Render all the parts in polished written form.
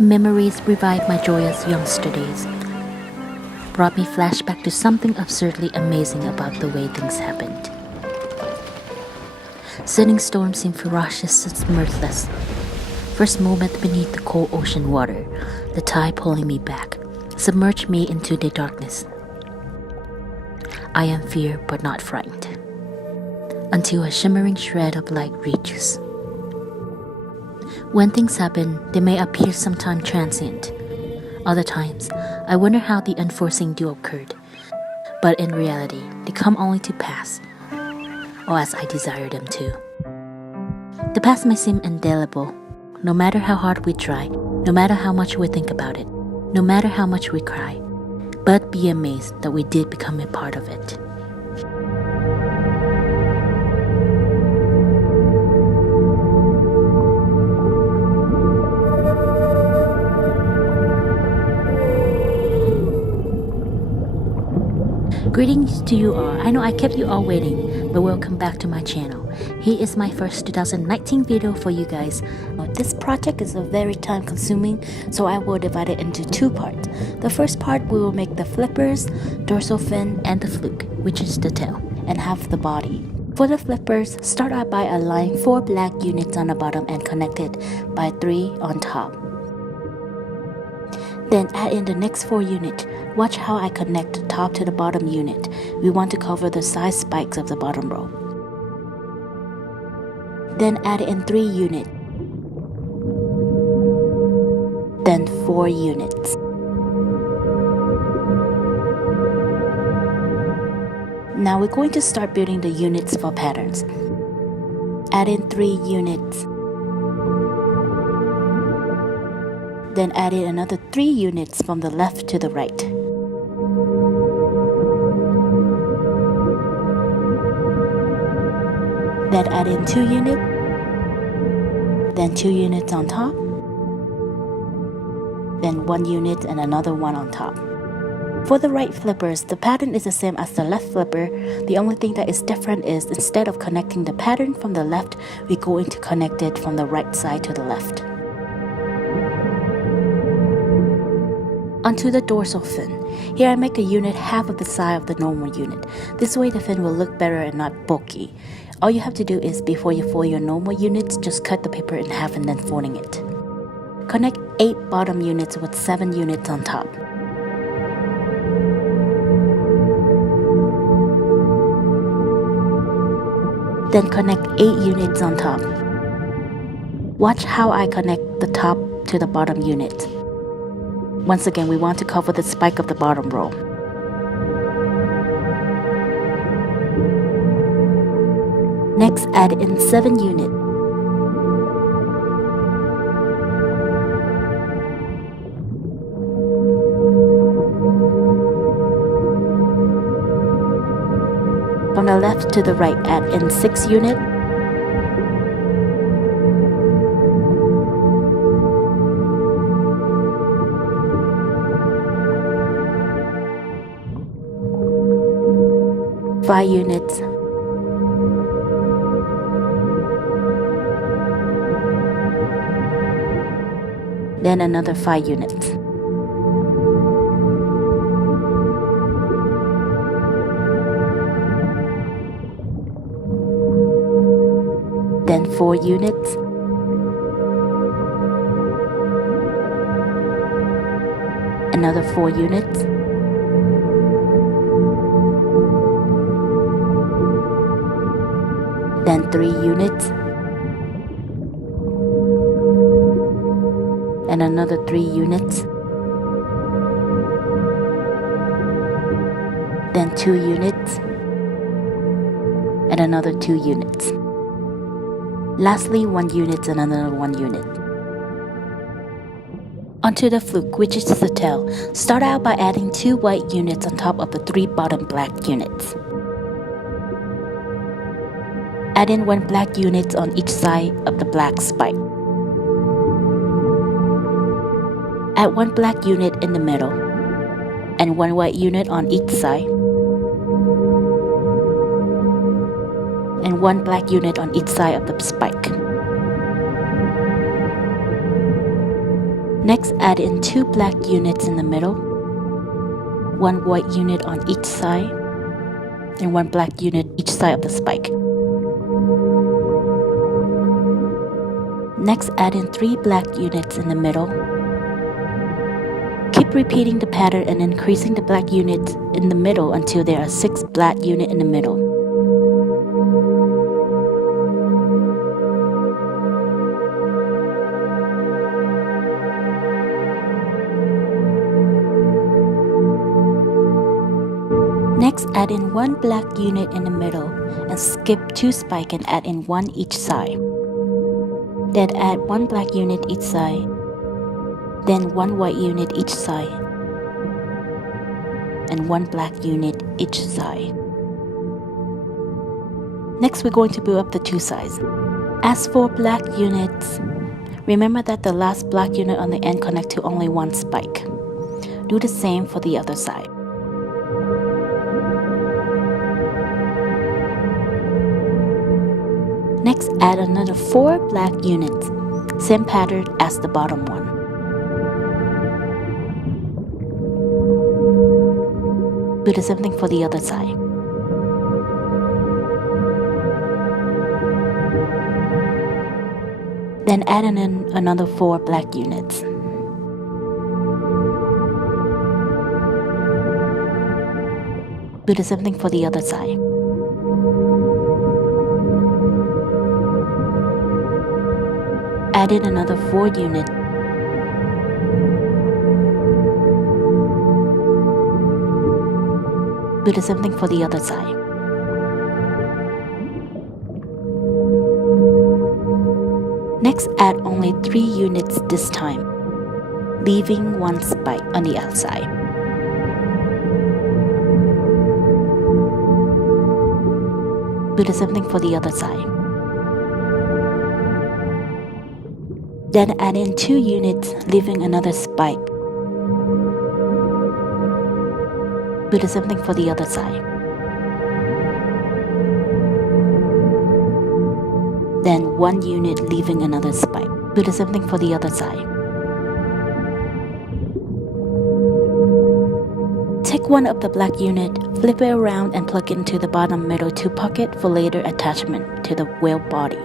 Memories revived my joyous youngster days, brought me flashback to something absurdly amazing about the way things happened. Sudden storms seemed ferocious and mirthless. First moment beneath the cold ocean water, the tide pulling me back, submerged me into the darkness. I am feared but not frightened, until a shimmering shred of light reaches. When things happen, they may appear sometime transient. Other times, I wonder how the unforeseen do occurred, but in reality, they come only to pass, or as I desire them to. The past may seem indelible, no matter how hard we try, no matter how much we think about it, no matter how much we cry, but be amazed that we did become a part of it. Greetings to you all. I know I kept you all waiting, but welcome back to my channel. Here is my first 2019 video for you guys. This project is very time consuming, so I will divide it into two parts. The first part we will make the flippers, dorsal fin, and the fluke, which is the tail, and half the body. For the flippers, start out by aligning 4 black units on the bottom and connect it by 3 on top. Then add in the next 4 units. Watch how I connect the top to the bottom unit. We want to cover the side spikes of the bottom row. Then add in 3 units. Then 4 units. Now we're going to start building the units for patterns. Add in 3 units. Then add in another 3 units from the left to the right. Then add in 2 units, then 2 units on top, then 1 unit and another one on top. For the right flippers, the pattern is the same as the left flipper. The only thing that is different is instead of connecting the pattern from the left, we're going to connect it from the right side to the left. Onto the dorsal fin. Here I make a unit half of the size of the normal unit. This way the fin will look better and not bulky. All you have to do is before you fold your normal units, just cut the paper in half and then folding it. Connect 8 bottom units with 7 units on top. Then connect 8 units on top. Watch how I connect the top to the bottom unit. Once again, we want to cover the spike of the bottom row. Next, add in 7 units. From the left to the right, add in 6 units. Five units. Then another 5 units. Then 4 units. Another 4 units. Then 3 units. And another 3 units. Then 2 units. And another 2 units. Lastly, 1 unit and another 1 unit. Onto the fluke, which is the tail. Start out by adding 2 white units on top of the 3 bottom black units. Add in 1 black unit on each side of the black spike. Add 1 black unit in the middle, and 1 white unit on each side, and 1 black unit on each side of the spike. Next, add in 2 black units in the middle, 1 white unit on each side, and 1 black unit each side of the spike. Next, add in 3 black units in the middle. Keep repeating the pattern and increasing the black units in the middle until there are 6 black units in the middle. Next, add in 1 black unit in the middle and skip 2 spikes and add in 1 each side. Then add 1 black unit each side, then 1 white unit each side, and 1 black unit each side. Next, we're going to build up the 2 sides. As for black units, remember that the last black unit on the end connects to only 1 spike. Do the same for the other side. Next, add another 4 black units, same pattern as the bottom one. Do the same thing for the other side. Then add in another 4 black units. Do the same thing for the other side. Add in another 4 units. Do the same thing for the other side. Next, add only 3 units this time, leaving 1 spike on the outside. Do the same thing for the other side. Then add in 2 units, leaving another spike. Do the same thing for the other side. Then 1 unit, leaving another spike. Do the same thing for the other side. Take 1 of the black unit, flip it around and plug it into the bottom middle 2 pocket for later attachment to the whale body.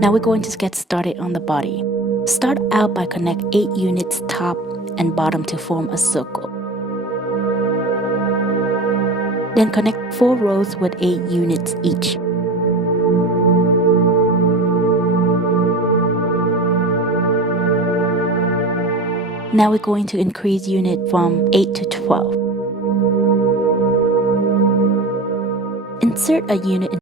Now we're going to get started on the body. Start out by connect 8 units top and bottom to form a circle. Then connect 4 rows with 8 units each. Now we're going to increase unit from 8 to 12. Insert a unit